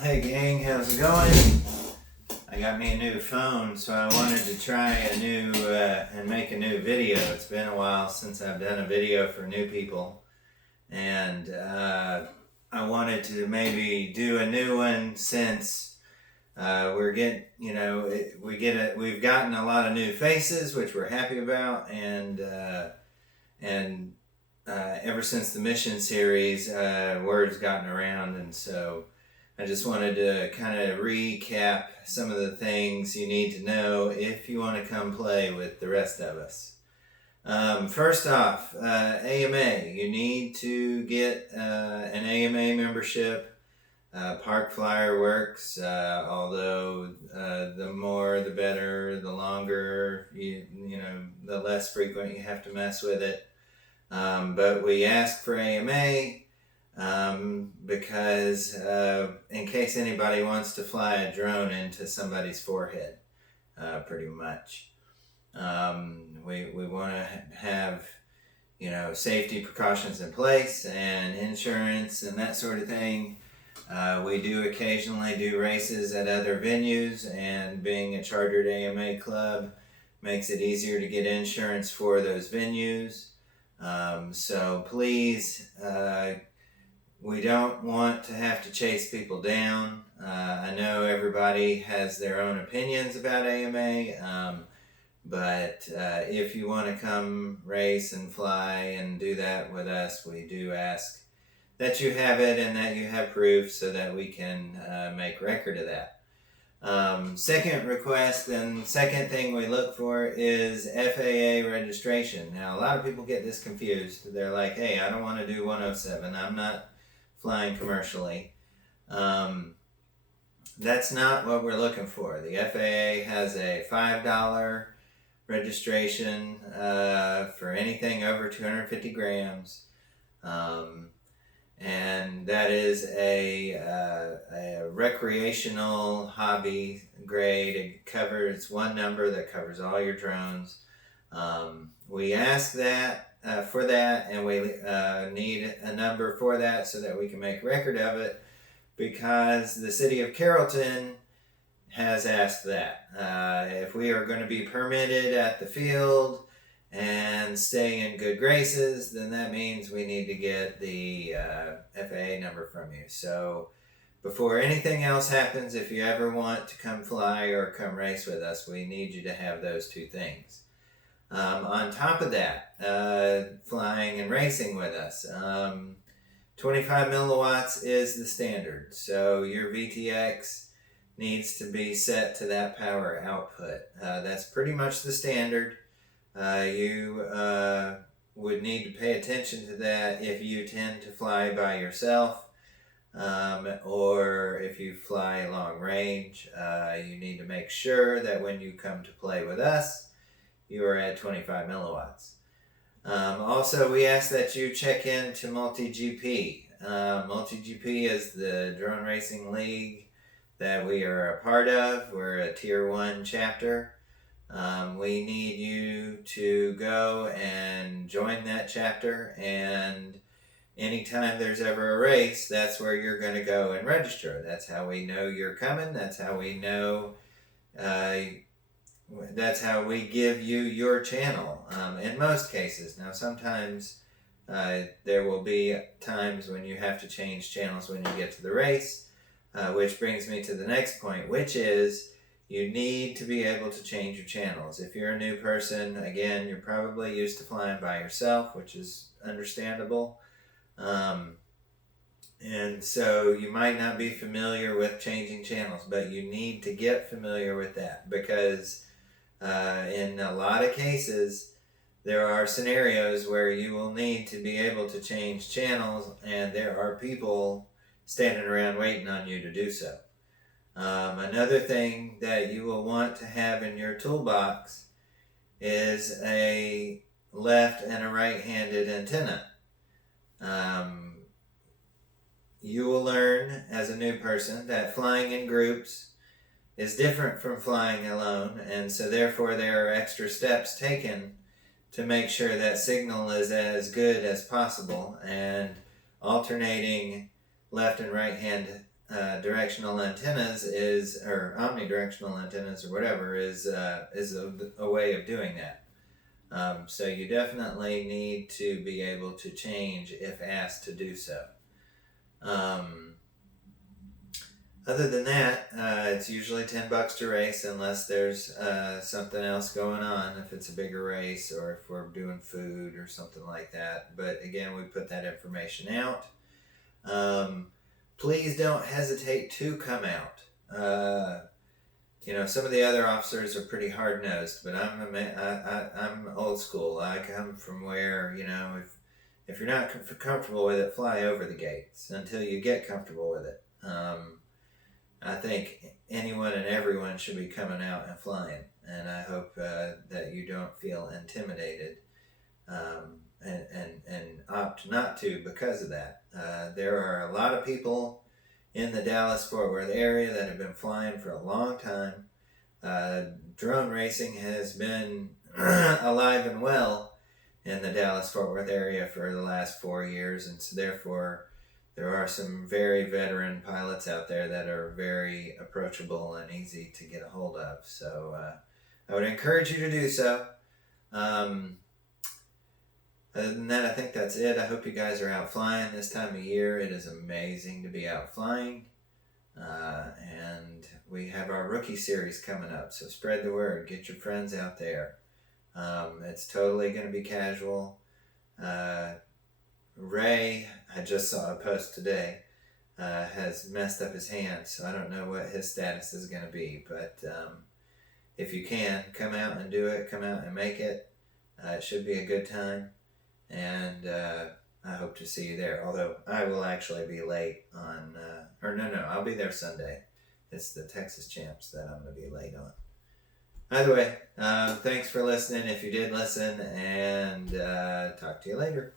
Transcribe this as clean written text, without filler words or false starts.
Hey gang, how's it going? I got me a new phone, so I wanted to try and make a new video. It's been a while since I've done a video for new people, and I wanted to maybe do a new one since we've gotten a lot of new faces, which we're happy about, and ever since the mission series, word's gotten around, and so I just wanted to kind of recap some of the things you need to know if you want to come play with the rest of us. First off, AMA. You need to get an AMA membership. Park Flyer works, although the more the better, the longer, the less frequent you have to mess with it. But we ask for AMA because in case anybody wants to fly a drone into somebody's forehead, pretty much. We want to have, safety precautions in place and insurance and that sort of thing. We do occasionally do races at other venues, and being a chartered AMA club makes it easier to get insurance for those venues. So please, we don't want to have to chase people down. I know everybody has their own opinions about AMA, but if you want to come race and fly and do that with us, we do ask that you have it and that you have proof so that we can make record of that. Second request and second thing we look for is FAA registration. Now, a lot of people get this confused. They're like, hey, I don't want to do 107. I'm not flying commercially. That's not what we're looking for. The FAA has a $5 registration for anything over 250 grams. And that is a recreational hobby grade. It's one number that covers all your drones. We ask that for that, and we need a number for that so that we can make record of it, because the city of Carrollton has asked that. If we are going to be permitted at the field and stay in good graces, then that means we need to get the FAA number from you. So before anything else happens, if you ever want to come fly or come race with us, we need you to have those two things. On top of that, flying and racing with us, 25 milliwatts is the standard. So your VTX needs to be set to that power output. That's pretty much the standard. You would need to pay attention to that if you tend to fly by yourself, or if you fly long range. You need to make sure that when you come to play with us, you are at 25 milliwatts. Also, we ask that you check into MultiGP. MultiGP is the drone racing league that we are a part of. We're a Tier 1 chapter. We need you to go and join that chapter, and anytime there's ever a race, that's where you're going to go and register. That's how we know you're coming. That's how we know, that's how we give you your channel, in most cases. Now, sometimes there will be times when you have to change channels when you get to the race, which brings me to the next point, which is you need to be able to change your channels. If you're a new person, again, you're probably used to flying by yourself, which is understandable. And so you might not be familiar with changing channels, but you need to get familiar with that, because in a lot of cases, there are scenarios where you will need to be able to change channels, and there are people standing around waiting on you to do so. Another thing that you will want to have in your toolbox is a left and a right-handed antenna. You will learn as a new person that flying in groups is different from flying alone, and so therefore there are extra steps taken to make sure that signal is as good as possible. And alternating left and right hand directional antennas or omnidirectional antennas or whatever is a way of doing that. So you definitely need to be able to change if asked to do so. Other than that, it's usually $10 to race unless there's something else going on, if it's a bigger race or if we're doing food or something like that. But again, we put that information out. Please don't hesitate to come out. Some of the other officers are pretty hard-nosed, but I'm old school. I come from where, if you're not comfortable with it, fly over the gates until you get comfortable with it. I think anyone and everyone should be coming out and flying, and I hope that you don't feel intimidated and opt not to because of that. There are a lot of people in the Dallas-Fort Worth area that have been flying for a long time. Drone racing has been alive and well in the Dallas-Fort Worth area for the last 4 years, and so therefore there are some very veteran pilots out there that are very approachable and easy to get a hold of. So I would encourage you to do so. Other than that, I think that's it. I hope you guys are out flying this time of year. It is amazing to be out flying. And we have our rookie series coming up, so spread the word. Get your friends out there. It's totally going to be casual. Ray, I just saw a post today, has messed up his hand, so I don't know what his status is going to be, but if you can, come out and do it, come out and make it. It should be a good time, and I hope to see you there, although I will actually be late on, I'll be there Sunday. It's the Texas Champs that I'm going to be late on. Either way, thanks for listening if you did listen, and talk to you later.